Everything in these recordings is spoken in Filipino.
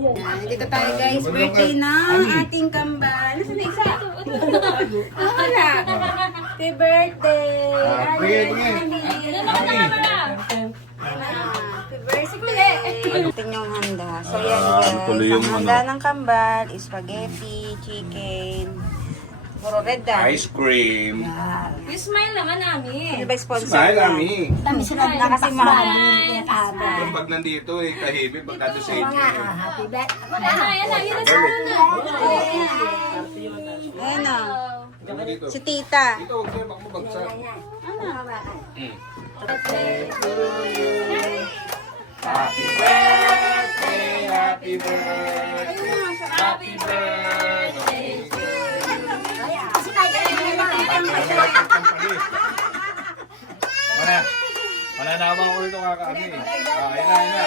Dito tayo guys, birthday ng ating kambal. Nasaan na isa? Wala. Happy birthday! Happy birthday! Ito yung handa. So yan guys, ang handa ng kambal, spaghetti, chicken, puro red dye. Ice cream. You smile naman namin. Ano ba sponsor? Smile, Ami. Kami sunod na kasi mahal yung pinakaba. Yung pag nandito, kahimik, pagka doon sa inyo. Happy birthday. Ayan na, yun na sa na. Ayan o. Ano dito? Si tita. Ito, huwag kayo makabagsak. Happy birthday, happy birthday, happy birthday. Kasi tayo na lang. Mananabang ko ito kakaano eh. Ayun na.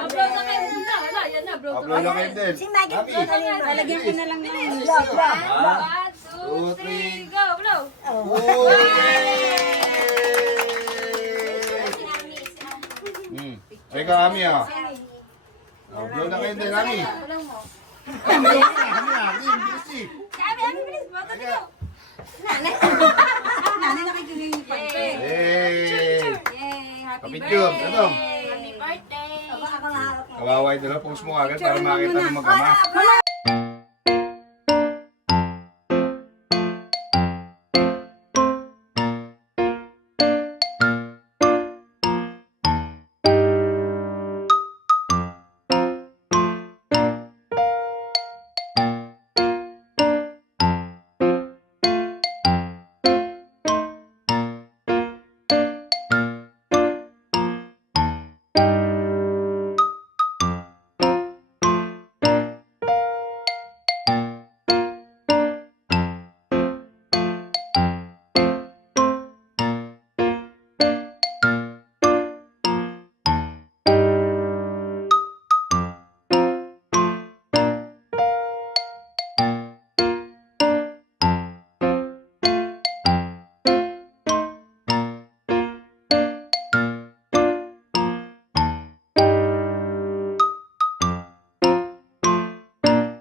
Upload na kayo muna. Wala, yan na, bro. Upload na kayo din. Si Maggie, Happy. Lalagyan ko na lang ng One, two, three, go, blow. Ay ka, Ami ah. Upload na kayo din, Ami. Nanay na kayo yung pagpe. Hey! Yay! Happy Kapityon, birthday! ano? Happy birthday. Kawawa ito na, post mo agad para makita ng mag-ama. Mama,